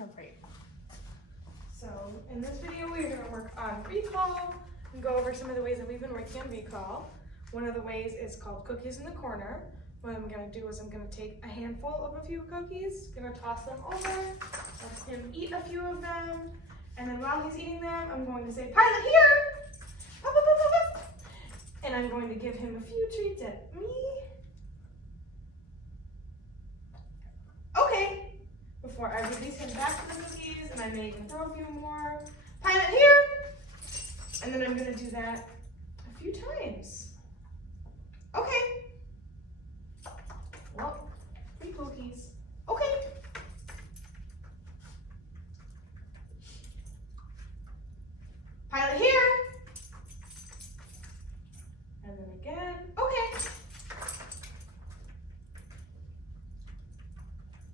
All right. So in this video, we're going to work on recall and go over some of the ways that we've been working on recall. One of the ways is called cookies in the corner. What I'm going to do is I'm going to take a handful of a few cookies, going to toss them over, let him eat a few of them, and then while he's eating them, I'm going to say, "Pilot here!" Up, up, up, up, up. And I'm going to give him a few treats at me. Okay. Before I release him back to the cookies, and I may even throw a few more. "Pilot here!" And then I'm going to do that a few times. Okay. Well, 3 cookies. Okay. "Pilot here!" And then again. Okay.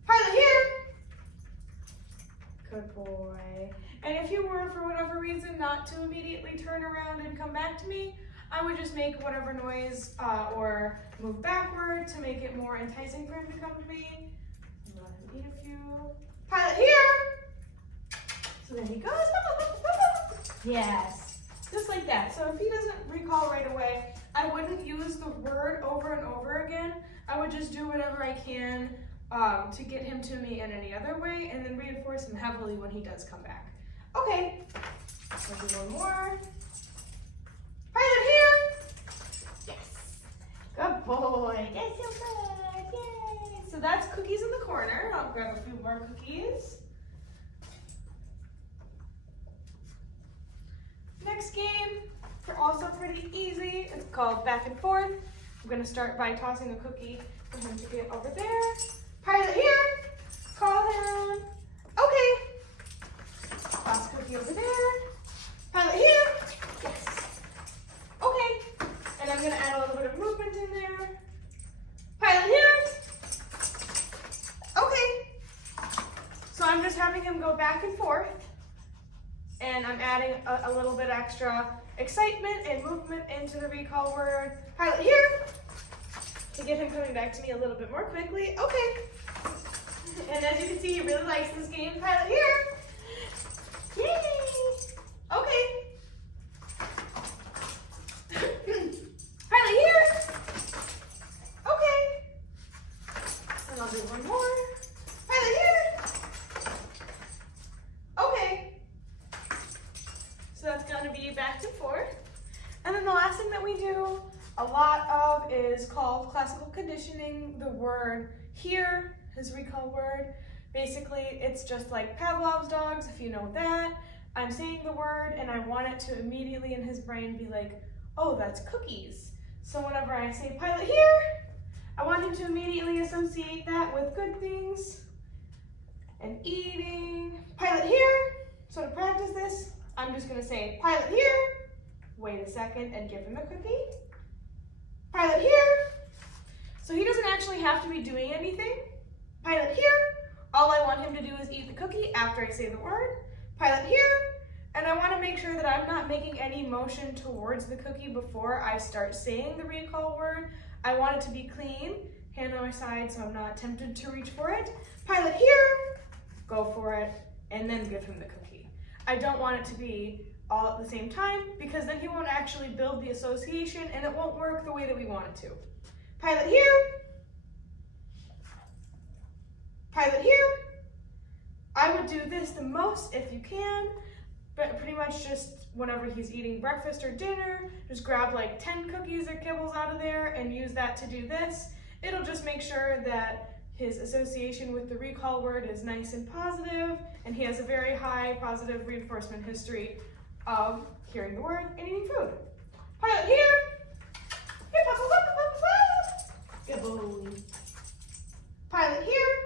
"Pilot here!" Good boy. And if you were, for whatever reason, not to immediately turn around and come back to me, I would just make whatever noise or move backward to make it more enticing for him to come to me. And let him eat a few. "Pilot here!" So then he goes. Yes, just like that. So if he doesn't recall right away, I wouldn't use the word over and over again. I would just do whatever I can to get him to me in any other way, and then reinforce him heavily when he does come back. Okay, we'll do one more. "Pilot here!" Yes. Good boy. Yes, so good. Yay. So that's cookies in the corner. I'll grab a few more cookies. Next game, they're also pretty easy. It's called back and forth. I'm going to start by tossing a cookie for him to get over there. "Pilot here!" Call him. Okay. Toss cookie over there. "Pilot here!" Yes. Okay. And I'm going to add a little bit of movement in there. "Pilot here!" Okay. So I'm just having him go back and forth. And I'm adding a little bit extra excitement and movement into the recall word. "Pilot here!" To get him coming back to me a little bit more quickly. Okay. And as you can see, he really likes this game. "Pilot here!" Yay! Okay. "Pilot here!" Okay. And I'll do one more. "Pilot here!" Okay. So that's going to be back and forth. And then the last thing that we do a lot of is called classical conditioning. The word here, his recall word. Basically, it's just like Pavlov's dogs, if you know that. I'm saying the word and I want it to immediately in his brain be like, oh, that's cookies. So whenever I say "Pilot here," I want him to immediately associate that with good things and eating. "Pilot here." So to practice this, I'm just going to say "Pilot here," wait a second and give him a cookie. "Pilot here." So he doesn't actually have to be doing anything. "Pilot here." All I want him to do is eat the cookie after I say the word. "Pilot here." And I want to make sure that I'm not making any motion towards the cookie before I start saying the recall word. I want it to be clean, hand on my side so I'm not tempted to reach for it. "Pilot here." Go for it, and then give him the cookie. I don't want it to be all at the same time because then he won't actually build the association and it won't work the way that we want it to. "Pilot here." "Pilot here." I would do this the most if you can, but pretty much just whenever he's eating breakfast or dinner, just grab like 10 cookies or kibbles out of there and use that to do this. It'll just make sure that his association with the recall word is nice and positive, and he has a very high positive reinforcement history of hearing the word and eating food. "Pilot here." Here, pop, pop, pop, pop, pop. Good boy. "Pilot here."